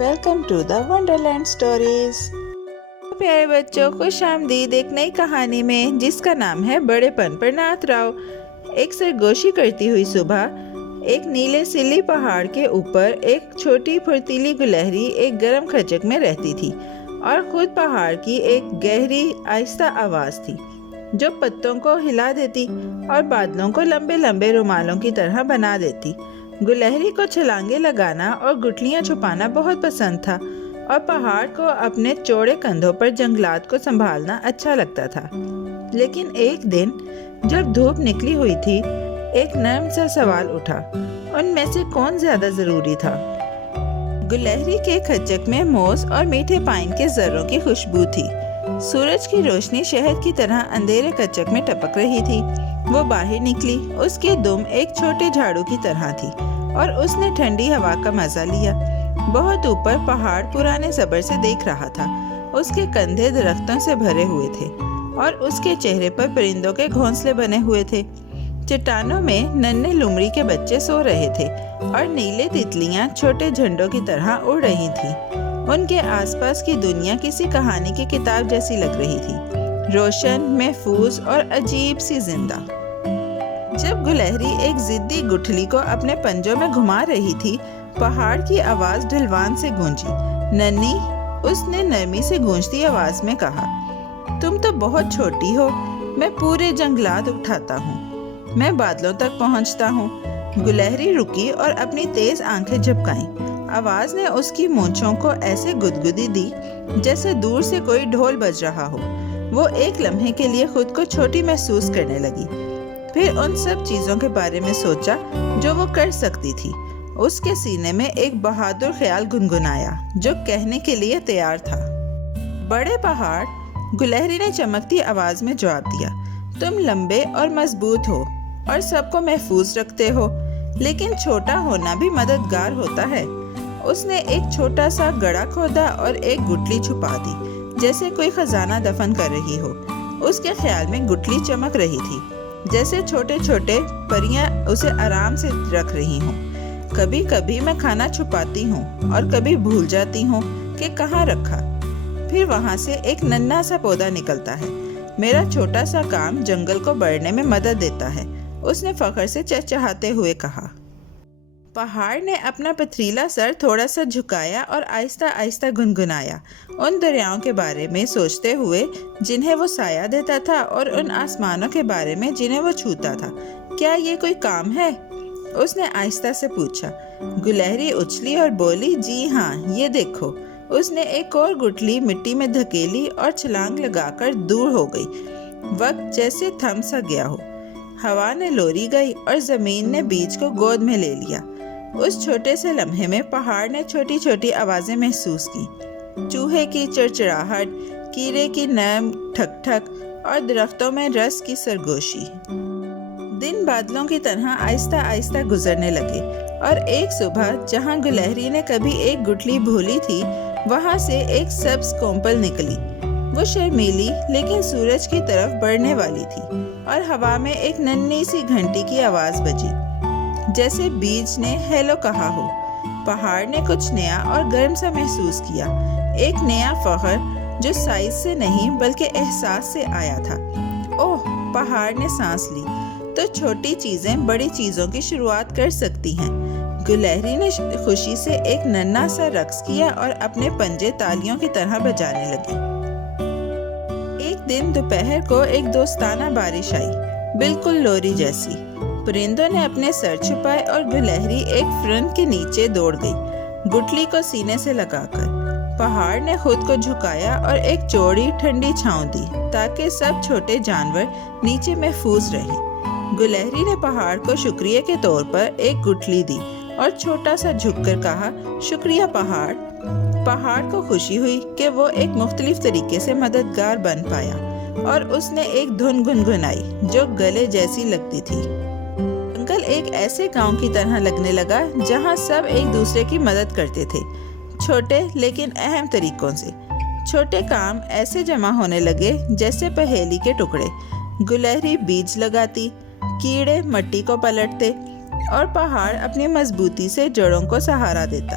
Welcome to the wonderland stories. پیارے بچوں، خوش آمدید ایک نئی کہانی میں جس کا نام ہے بڑے پن پر ناتھ راؤ۔ ایک سرگوشی کرتی ہوئی صبح ایک نیلے سلی پہاڑ کے اوپر ایک چھوٹی پھرتیلی گلہری ایک گرم کھچک میں رہتی تھی، اور خود پہاڑ کی ایک گہری آہستہ آواز تھی جو پتوں کو ہلا دیتی اور بادلوں کو لمبے لمبے رومالوں کی طرح بنا دیتی۔ گلہری کو چھلانگیں لگانا اور گٹھلیاں چھپانا بہت پسند تھا، اور پہاڑ کو اپنے چوڑے کندھوں پر جنگلات کو سنبھالنا اچھا لگتا تھا۔ لیکن ایک دن جب دھوپ نکلی ہوئی تھی، ایک نرم سا سوال اٹھا، ان میں سے کون زیادہ ضروری تھا؟ گلہری کے کھچک میں موز اور میٹھے پائن کے ذروں کی خوشبو تھی۔ سورج کی روشنی شہد کی طرح اندھیرے کچک میں ٹپک رہی تھی۔ وہ باہر نکلی، اس کی دم ایک چھوٹے جھاڑو کی طرح تھی، اور اس نے ٹھنڈی ہوا کا مزہ لیا۔ بہت اوپر پہاڑ پرانے صبر سے دیکھ رہا تھا، اس کے کندھے درختوں سے بھرے ہوئے تھے، اور اس کے چہرے پر پرندوں کے گھونسلے بنے ہوئے تھے۔ چٹانوں میں ننھے لومڑی کے بچے سو رہے تھے، اور نیلے تتلیاں چھوٹے جھنڈوں کی طرح اڑ رہی تھیں۔ ان کے آس پاس کی دنیا کسی کہانی کی کتاب جیسی لگ رہی تھی، روشن، محفوظ اور عجیب سی زندہ۔ جب گلہری ایک ضدی گٹھلی کو اپنے پنجوں میں گھما رہی تھی، پہاڑ کی آواز ڈھلوان سے گونجی۔ ننھی، اس نے نرمی سے گونجتی آواز میں کہا، تم تو بہت چھوٹی ہو، میں پورے جنگلات اٹھاتا ہوں، میں بادلوں تک پہنچتا ہوں۔ گلہری رکی اور اپنی تیز آنکھیں جھپکائیں۔ آواز نے اس کی مونچھوں کو ایسے گدگدی دی جیسے دور سے کوئی ڈھول بج رہا ہو۔ وہ ایک لمحے کے لیے خود کو چھوٹی محسوس کرنے لگی، پھر ان سب چیزوں کے بارے میں سوچا جو وہ کر سکتی تھی۔ اس کے سینے میں ایک بہادر خیال گنگنایا جو کہنے کے لیے تیار تھا۔ بڑے پہاڑ، گلہری نے چمکتی آواز میں جواب دیا، تم لمبے اور مضبوط ہو اور سب کو محفوظ رکھتے ہو، لیکن چھوٹا ہونا بھی مددگار ہوتا ہے۔ اس نے ایک چھوٹا سا گڑھا کھودا اور ایک گٹھلی چھپا دی، جیسے کوئی خزانہ دفن کر رہی ہو۔ اس کے خیال میں گٹھلی چمک رہی تھی، جیسے چھوٹے چھوٹے پریاں اسے آرام سے رکھ رہی ہوں۔ کبھی کبھی میں کھانا چھپاتی ہوں اور کبھی بھول جاتی ہوں کہ کہاں رکھا۔ پھر وہاں سے ایک ننھا سا پودا نکلتا ہے۔ میرا چھوٹا سا کام جنگل کو بڑھنے میں مدد دیتا ہے، اس نے فخر سے چہچہاتے ہوئے کہا۔ پہاڑ نے اپنا پتھریلا سر تھوڑا سا جھکایا اور آہستہ آہستہ گنگنایا، ان دریاؤں کے بارے میں سوچتے ہوئے جنہیں وہ سایہ دیتا تھا، اور ان آسمانوں کے بارے میں جنہیں وہ چھوتا تھا۔ کیا یہ کوئی کام ہے؟ اس نے آہستہ سے پوچھا۔ گلہری اچھلی اور بولی، جی ہاں، یہ دیکھو۔ اس نے ایک اور گٹھلی مٹی میں دھکیلی اور چھلانگ لگا کر دور ہو گئی۔ وقت جیسے تھم سا گیا ہو، ہوا نے لوری گئی اور زمین نے بیج کو گود میں لے لیا۔ اس چھوٹے سے لمحے میں پہاڑ نے چھوٹی چھوٹی آوازیں محسوس کی، چوہے کی چڑچڑاہٹ، کیڑے کی نرم ٹھک ٹھک، اور درختوں میں رس کی سرگوشی۔ دن بادلوں کی طرح آہستہ آہستہ گزرنے لگے، اور ایک صبح جہاں گلہری نے کبھی ایک گٹھلی بھولی تھی، وہاں سے ایک سبز کونپل نکلی۔ وہ شرمیلی لیکن سورج کی طرف بڑھنے والی تھی، اور ہوا میں ایک ننھی سی گھنٹی کی آواز بجی، جیسے بیج نے ہیلو کہا ہو۔ پہاڑ نے کچھ نیا اور گرم سا محسوس کیا، ایک نیا فخر جو سائز سے نہیں بلکہ احساس سے آیا تھا۔ اوہ، پہاڑ نے سانس لی، تو چھوٹی چیزیں بڑی چیزوں کی شروعات کر سکتی ہیں۔ گلہری نے خوشی سے ایک ننھا سا رقص کیا اور اپنے پنجے تالیوں کی طرح بجانے لگی۔ ایک دن دوپہر کو ایک دوستانہ بارش آئی، بالکل لوری جیسی۔ پرندوں نے اپنے سر چھپائے اور گلہری ایک فرن کے نیچے دوڑ گئی، گٹھلی کو سینے سے لگا کر۔ پہاڑ نے خود کو جھکایا اور ایک چوڑی ٹھنڈی چھاؤں دی تاکہ سب چھوٹے جانور نیچے محفوظ رہیں۔ گلہری نے پہاڑ کو شکریہ کے طور پر ایک گٹھلی دی اور چھوٹا سا جھک کر کہا، شکریہ پہاڑ۔ پہاڑ کو خوشی ہوئی کہ وہ ایک مختلف طریقے سے مددگار بن پایا، اور اس نے ایک دھن گنگنائی جو گلے جیسی لگتی تھی۔ جنگل ایک ایسے گاؤں کی طرح لگنے لگا جہاں سب ایک دوسرے کی مدد کرتے تھے، چھوٹے لیکن اہم طریقوں سے۔ چھوٹے کام ایسے جمع ہونے لگے جیسے پہیلی کے ٹکڑے۔ گلہری بیج لگاتی، کیڑے مٹی کو پلٹتے، اور پہاڑ اپنی مضبوطی سے جڑوں کو سہارا دیتا۔